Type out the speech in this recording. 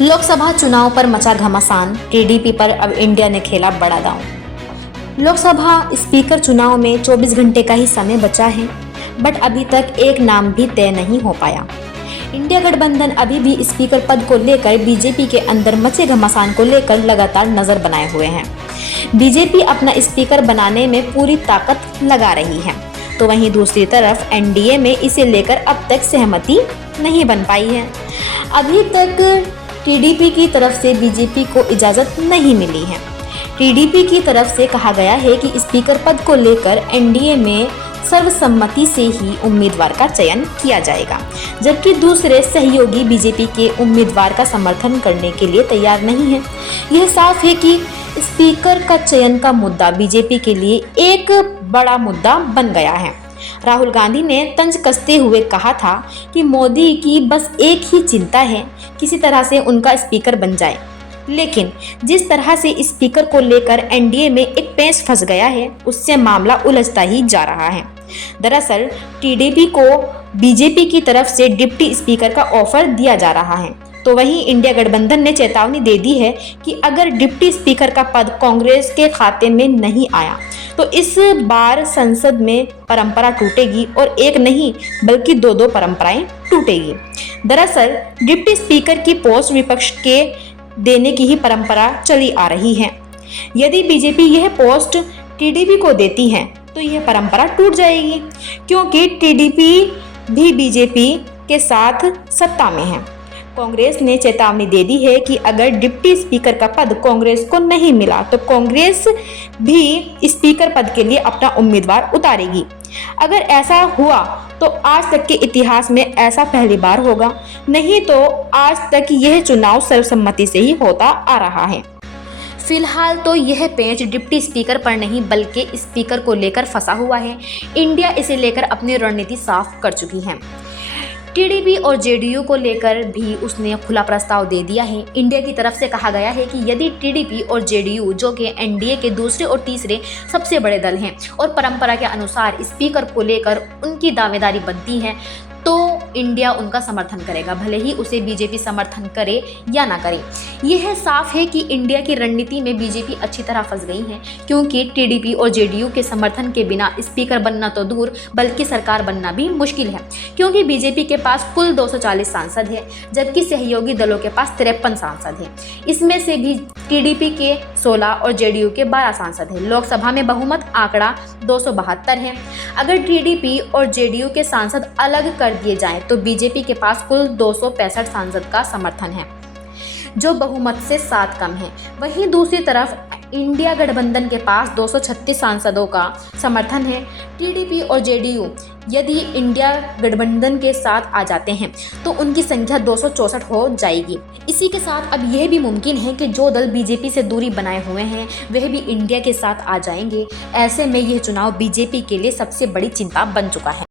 लोकसभा चुनाव पर मचा घमासान, टीडीपी पर अब इंडिया ने खेला बड़ा दांव। लोकसभा स्पीकर चुनाव में 24 घंटे का ही समय बचा है, बट अभी तक एक नाम भी तय नहीं हो पाया। इंडिया गठबंधन अभी भी स्पीकर पद को लेकर बीजेपी के अंदर मचे घमासान को लेकर लगातार नजर बनाए हुए है। बीजेपी अपना स्पीकर बनाने में पूरी ताकत लगा रही है, तो वहीं दूसरी तरफ एनडीए में इसे लेकर अब तक सहमति नहीं बन पाई है। अभी तक टीडीपी की तरफ से बीजेपी को इजाजत नहीं मिली है। टीडीपी की तरफ से कहा गया है कि स्पीकर पद को लेकर एनडीए में सर्वसम्मति से ही उम्मीदवार का चयन किया जाएगा, जबकि दूसरे सहयोगी बीजेपी के उम्मीदवार का समर्थन करने के लिए तैयार नहीं है। यह साफ है कि स्पीकर का चयन का मुद्दा बीजेपी के लिए एक बड़ा मुद्दा बन गया है। राहुल गांधी ने तंज कसते हुए कहा था कि मोदी की बस एक ही चिंता है, किसी तरह से उनका स्पीकर बन जाए। लेकिन जिस तरह से स्पीकर को लेकर एनडीए में एक पेंच फंस गया है, उससे मामला उलझता ही जा रहा है। दरअसल टीडीपी को बीजेपी की तरफ से डिप्टी स्पीकर का ऑफर दिया जा रहा है, तो वहीं इंडिया गठबंधन ने चेतावनी दे दी है कि अगर डिप्टी स्पीकर का पद कांग्रेस के खाते में नहीं आया तो इस बार संसद में परंपरा टूटेगी, और एक नहीं बल्कि दो परंपराएं टूटेगी। दरअसल डिप्टी स्पीकर की पोस्ट विपक्ष के देने की ही परंपरा चली आ रही है। यदि बीजेपी यह पोस्ट टीडीपी को देती है तो यह परंपरा टूट जाएगी, क्योंकि टीडीपी भी बीजेपी के साथ सत्ता में है। कांग्रेस ने चेतावनी दे दी है कि अगर डिप्टी स्पीकर का पद कांग्रेस को नहीं मिला तो कांग्रेस भी स्पीकर पद के लिए अपना उम्मीदवार उतारेगी। अगर ऐसा हुआ तो आज तक के इतिहास में ऐसा पहली बार होगा, नहीं तो आज तक यह चुनाव सर्वसम्मति से ही होता आ रहा है। फिलहाल तो यह पेंच डिप्टी स्पीकर पर नहीं बल्कि स्पीकर को लेकर फंसा हुआ है। इंडिया इसे लेकर अपनी रणनीति साफ कर चुकी है। टीडीपी और जेडीयू को लेकर भी उसने खुला प्रस्ताव दे दिया है। इंडिया की तरफ से कहा गया है कि यदि टीडीपी और जेडीयू, जो कि एनडीए के दूसरे और तीसरे सबसे बड़े दल हैं और परंपरा के अनुसार स्पीकर को लेकर उनकी दावेदारी बनती है, तो इंडिया उनका समर्थन करेगा, भले ही उसे बीजेपी समर्थन करे या ना करे। यह साफ है कि इंडिया की रणनीति में बीजेपी अच्छी तरह फंस गई है, क्योंकि टीडीपी और जेडीयू के समर्थन के बिना स्पीकर बनना तो दूर बल्कि सरकार बनना भी मुश्किल है, क्योंकि बीजेपी के पास कुल 240 सांसद है, जबकि सहयोगी दलों के पास 53 सांसद है। इसमें से भी टीडीपी के 16 और जेडीयू के 12 सांसद है। लोकसभा में बहुमत आंकड़ा 272 है। अगर टीडीपी और जेडीयू के सांसद अलग कर दिए जाएं तो बीजेपी के पास कुल 265 सांसद का समर्थन है, जो बहुमत से 7 कम है। वहीं दूसरी तरफ इंडिया गठबंधन के पास 236 सांसदों का समर्थन है। टीडीपी और जेडीयू यदि इंडिया गठबंधन के साथ आ जाते हैं तो उनकी संख्या 264 हो जाएगी। इसी के साथ अब यह भी मुमकिन है कि जो दल बीजेपी से दूरी बनाए हुए हैं वह भी इंडिया के साथ आ जाएंगे। ऐसे में यह चुनाव बीजेपी के लिए सबसे बड़ी चिंता बन चुका है।